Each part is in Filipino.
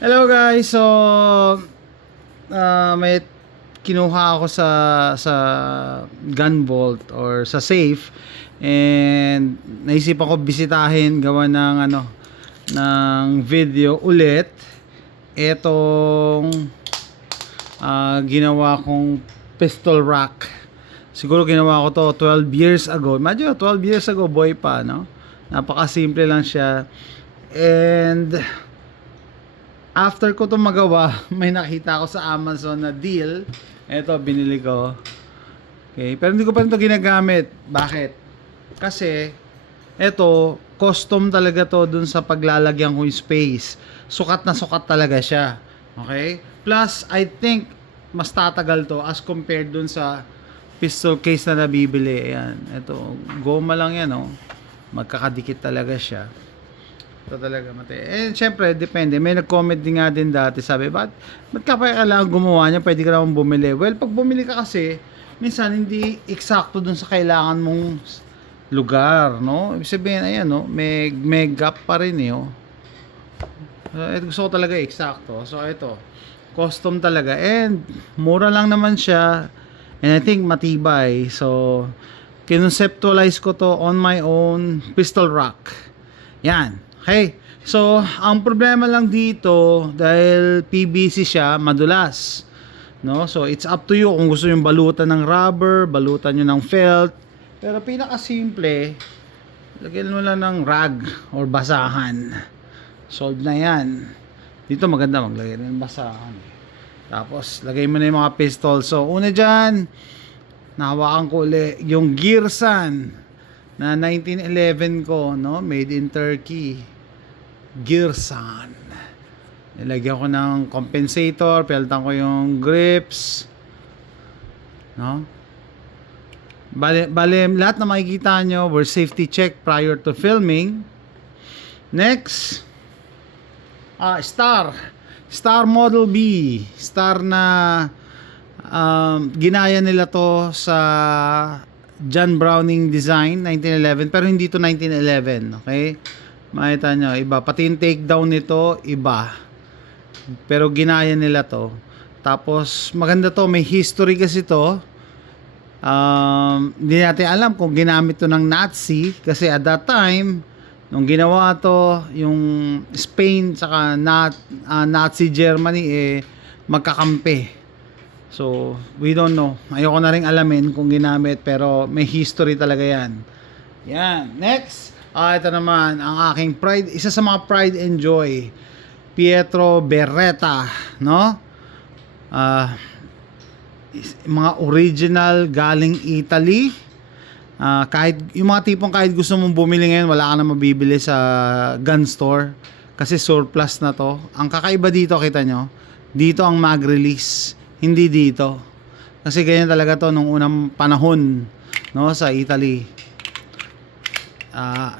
Hello guys, so may kinuha ako sa gun vault or sa safe, and naisipan ko bisitahin, gawa ng ng video ulit etong ginawa kong pistol rack. Siguro ginawa ko to 12 years ago. Imagine 12 years ago, boy pa, no? Napaka-simple lang siya. And after ko to magawa, may nakita ako sa Amazon na deal. Ito, binili ko. Okay, pero hindi ko pa ito ginagamit. Bakit? Kasi ito, custom talaga to dun sa paglalagyan ko yung space. Sukat na sukat talaga siya. Okay? Plus, I think mas tatagal to as compared dun sa pistol case na nabibili. Ayan, ito, goma lang yan, oh. Magkakadikit talaga siya. Ito talaga matay. Eh, syempre, depende. May nag-comment din nga din dati. Sabi, ba't ka pa kailangan gumawa niya? Pwede ka naman bumili. Well, pag bumili ka kasi, minsan hindi eksakto dun sa kailangan mong lugar, no? Ibig sabihin, ayan, no? May gap pa rin, eh, oh. Gusto ko talaga eksakto. So, ito. Custom talaga. And, mura lang naman siya. And I think matibay. So, kinonceptualize ko to on my own pistol rack. Yan. Okay. So, ang problema lang dito, dahil PVC siya, madulas. No? So, it's up to you kung gusto yung balutan ng rubber, balutan nyo ng felt. Pero pinaka-simple, lagyan mo lang ng rag or basahan. Solve na yan. Dito maganda maglagay ng basahan. Tapos, lagay mo na yung mga pistol. So, una dyan, nahawakan ko ulit yung Girsan na 1911 ko, no? Made in Turkey. Girsan. Nilagyan ko ng compensator, peltan ko yung grips. No? Bale, lahat na makikita nyo were safety check prior to filming. Next, Star Model B. Star na ginaya nila to sa John Browning design 1911, pero hindi to 1911. Okay, makita nyo, iba. Pati yung takedown nito, iba. Pero ginaya nila to. Tapos maganda to, may history kasi to. Hindi natin alam kung ginamit to ng Nazi, kasi at that time nung ginawa to, yung Spain saka Nazi Germany magkakampi. So, we don't know. Ayoko na rin alamin kung ginamit, pero may history talaga yan. Yan. Next, ito naman ang aking pride, isa sa mga pride and joy, Pietro Beretta, no? Mga original galing Italy. Kahit yung mga tipong kahit gusto mong bumili ngayon, wala ka na mabibili sa gun store kasi surplus na to. Ang kakaiba dito, kita nyo, dito ang mag-release, hindi dito, kasi ganyan talaga to nung unang panahon, no, sa Italy.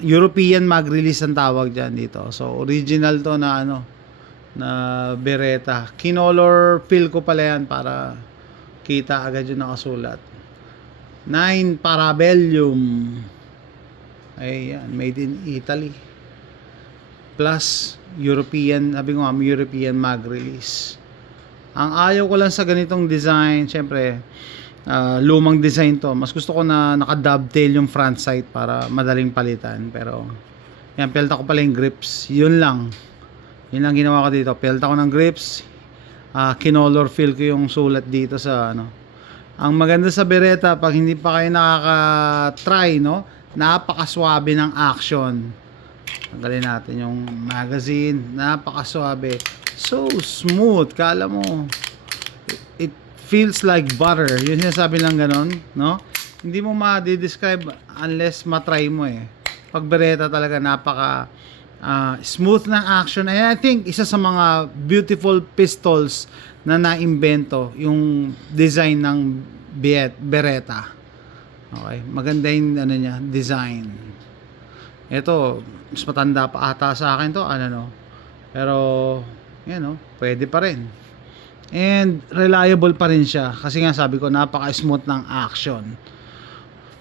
European mag-release ang tawag dyan dito. So original to na na Beretta. Kinolor fill ko pala yan para kita agad yung nakasulat. 9 Parabellum. Ayan, made in Italy. Plus European, sabi ko nga, European mag-release. Ang ayaw ko lang sa ganitong design, syempre, lumang design to. Mas gusto ko na naka-dovetail yung front sight para madaling palitan. Pero, yan, pelta ko pala yung grips. Yun lang. Yun lang ginawa ko dito. Pelta ko ng grips. Kinolor fill ko yung sulat dito sa Ang maganda sa Beretta, pag hindi pa kayo nakaka-try, no, napakaswabe ng action. Tanggalin natin yung magazine. Napakaswabe. So smooth. Kala mo, it feels like butter. Yun sinasabi lang ganon, no? Hindi mo ma-describe unless matry mo eh. Pag Beretta talaga, napaka smooth ng action. And I think isa sa mga beautiful pistols na naimbento yung design ng Beretta. Okay, maganda yung niya, design. Ito, mas matanda pa ata sa akin to, pero yan, pwede pa rin. And reliable pa rin siya kasi nga sabi ko, napaka-smooth ng action.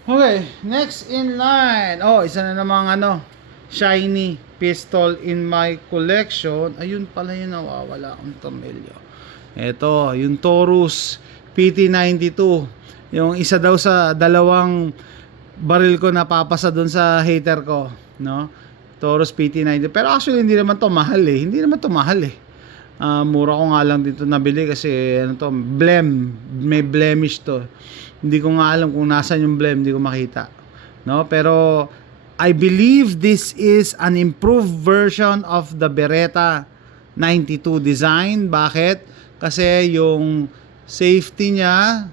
Okay, next in line. Isa na namang shiny pistol in my collection. Ayun pala yung nawawala ang tornilyo. Ito, yung Taurus PT92. Yung isa daw sa dalawang baril ko na papasa doon sa hater ko, no? Taurus PT90. Pero actually hindi naman to mahal eh. Hindi naman to mahal eh. Mura ko nga lang dito nabili kasi ano to, may blemish to. Hindi ko nga alam kung nasaan yung blem, hindi ko makita. No? Pero I believe this is an improved version of the Beretta 92 design. Bakit? Kasi yung safety niya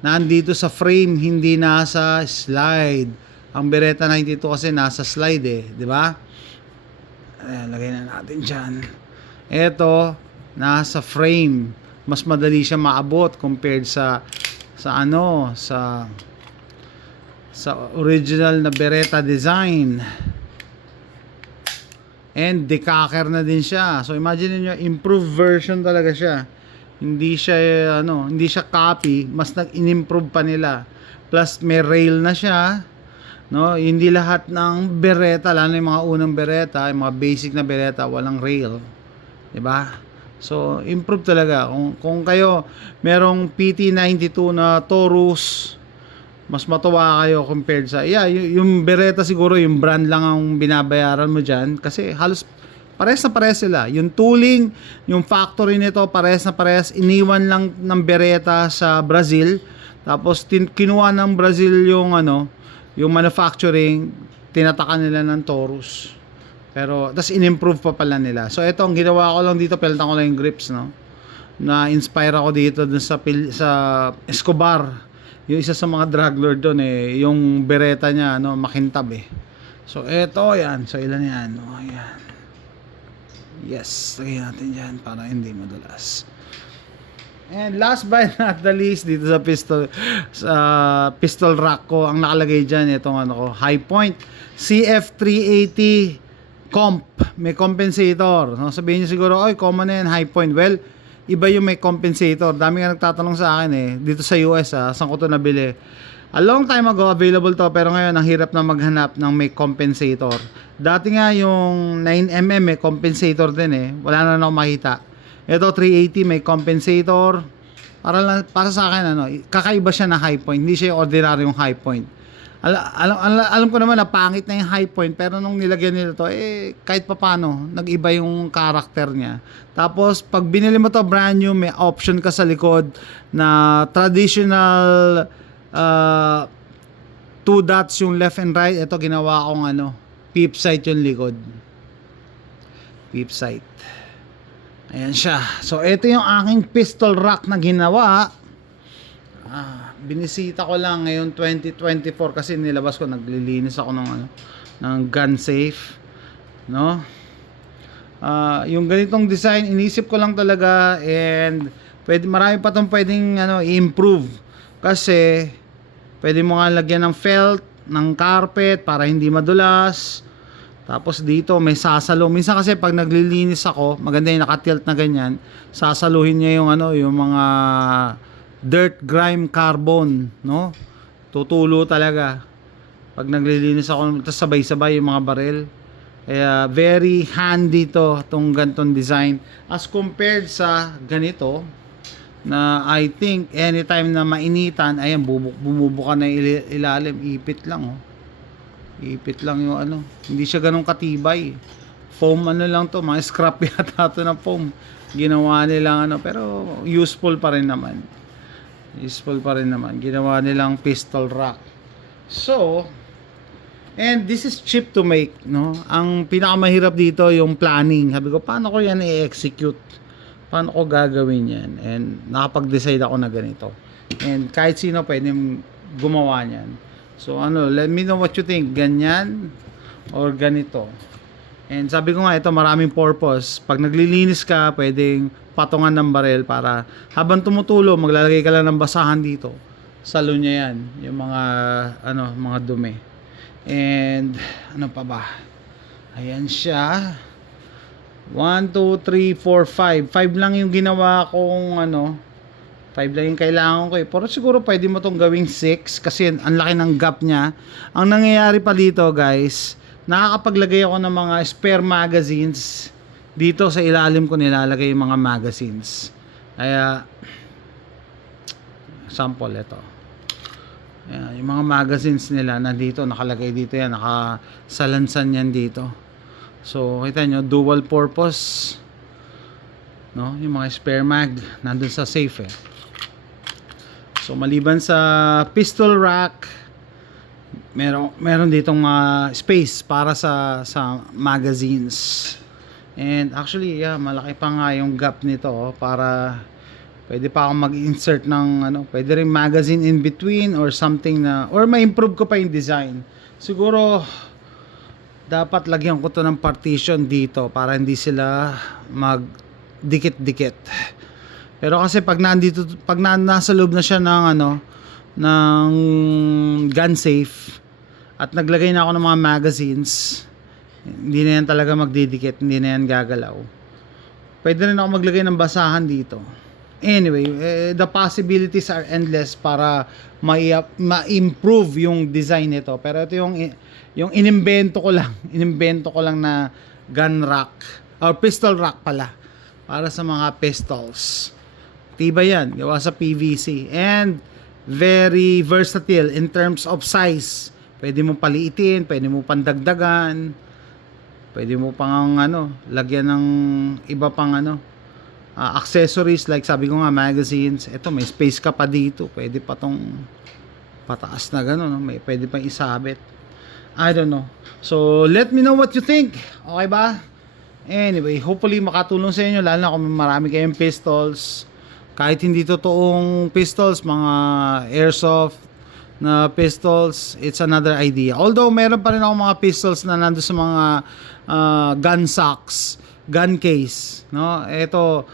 nandito sa frame, hindi nasa slide. Ang Beretta 92 kasi nasa slide eh, di ba? Ayan, lagay na natin dyan. Ito, nasa frame. Mas madali siya maabot compared sa original na Beretta design. And decacker na din siya. So imagine niyo, improved version talaga siya. Hindi siya copy, mas nag-improve pa nila. Plus may rail na siya. No, hindi lahat ng Beretta, lalo yung mga unang Beretta, yung mga basic na Beretta, walang rail. 'Di ba? So, improve talaga. Kung kayo merong PT92 na Taurus, mas matuwa kayo compared sa yung Beretta siguro yung brand lang ang binabayaran mo diyan kasi halos pares na pares sila. Yung tooling, yung factory nito pares na pares. Iniwan lang ng Beretta sa Brazil. Tapos kinuha ng Brazil yung manufacturing, tinatakan nila ng Taurus. Pero, tas in-improve pa pala nila. So, ito, ang ginawa ko lang dito, peltan ko lang yung grips, no? Na-inspire ako dito dun sa Escobar. Yung isa sa mga drug lord doon, eh, yung Beretta niya, makintab, eh. So, ito, yan. So, ilan yan? O, yan. Yes, lagay natin yan para hindi madulas. And last but not the least, dito sa pistol rack ko, ang nakalagay dyan, itong Hi-Point CF380 comp, may compensator. No, sabihin nyo siguro, oy, common na yan, Hi-Point. Well, iba yung may compensator. Dami nga nagtatanong sa akin eh, dito sa US saan ko to nabili. A long time ago, available to, pero ngayon, ang hirap na maghanap ng may compensator. Dati nga yung 9mm may compensator din eh, wala na ako makita. Ito 380 may compensator. Para sa akin kakaiba siya na Hi-Point. Hindi siya yung ordinaryong Hi-Point. Alam ko naman na pangit na yung Hi-Point, pero nung nilagyan nila to kahit papaano nag-iba yung character niya. Tapos pag binili mo to brand new, may option ka sa likod na traditional 2 dots yung left and right. Ito ginawa kong peep sight yung likod. Peep sight. Ayan siya. So, ito yung aking pistol rack na ginawa. Binisita ko lang ngayon 2024 kasi nilabas ko, naglilinis ako ng gun safe. No? Yung ganitong design, inisip ko lang talaga and marami pa itong pwedeng i-improve. Kasi, pwede mo nga lagyan ng felt, ng carpet para hindi madulas. Tapos dito may sasalo. Minsan kasi pag naglilinis ako, maganda yung nakatilt na ganyan, sasaluhin niya yung mga dirt, grime, carbon, no? Tutulo talaga. Pag naglilinis ako, tapos sabay-sabay yung mga baril. Kaya very handy tong ganitong design as compared sa ganito na I think anytime na mainitan, ayan, bumubuka na yung ilalim, ipit lang ipit lang yung hindi siya ganun katibay. Foam lang to, mga scrap yata to na foam. Ginawa nilang pero useful pa rin naman. Ginawa nilang pistol rack. So, and this is cheap to make, no? Ang pinakamahirap dito yung planning. Sabi ko, paano ko yan i-execute? Paano ko gagawin yan? And nakapag-decide ako na ganito. And kahit sino pwedeng gumawa niyan. So let me know what you think. Ganyan or ganito. And sabi ko nga, ito maraming purpose. Pag naglilinis ka, pwedeng patungan ng baril para habang tumutulo, maglalagay ka lang ng basahan dito. Salo niya yan. Yung mga dumi. And ano pa ba? Ayan siya. 1, 2, 3, 4, 5. 5 lang yung ginawa kong 5 lang yung kailangan ko pero siguro pwede mo tong gawing 6 kasi ang laki ng gap niya. Ang nangyayari pa dito guys, nakakapaglagay ako ng mga spare magazines dito sa ilalim ko, nilalagay yung mga magazines. Kaya sample ito. Ayan, yung mga magazines nila nandito, nakalagay dito yan, nakasalansan yan dito. So kita nyo, dual purpose, no? Yung mga spare mag nandun sa safe So maliban sa pistol rack, meron ditong space para sa magazines. And actually, malaki pa nga yung gap nito, para pwede pa akong mag-insert ng pwede rin magazine in between or something, or ma-improve ko pa yung design. Siguro dapat lagyan ko to ng partition dito para hindi sila magdikit-dikit. Pero kasi pag nasa loob na siya ng gun safe at naglagay na ako ng mga magazines, hindi na yan talaga magdidikit, hindi na yan gagalaw. Pwede rin ako maglagay ng basahan dito. Anyway, the possibilities are endless para ma-improve yung design nito. Pero ito yung inimbento ko lang na gun rack or pistol rack pala, para sa mga pistols. Tibay yan, gawa sa PVC, and very versatile in terms of size. Pwede mo paliitin, pwede mo pandagdagan, pwede mo pang lagyan ng iba pang accessories, like sabi ko nga, magazines. Ito, may space ka pa dito, pwede pa tong pataas na gano'n, may pwede pang isabit. I don't know. So let me know what you think. Okay ba? Anyway, hopefully makatulong sa inyo, lalo na kung marami kayong pistols. Kahit hindi totoong pistols, mga airsoft na pistols, it's another idea. Although meron pa rin ako mga pistols na nando sa mga gun socks, gun case, no? Ito,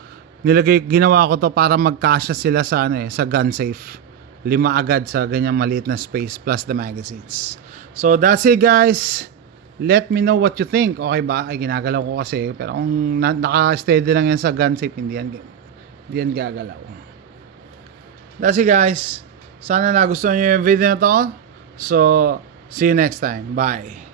ginawa ko to para magkasya sila sa sa gun safe. 5 agad sa ganyang maliit na space plus the magazines. So that's it, guys. Let me know what you think. Okay ba? Ay, ginagalaw ko kasi, pero kung naka-steady lang yan sa gun safe, hindi yan gagalaw. That's it, guys. Sana nagustuhan nyo yung video na to. So see you next time. Bye.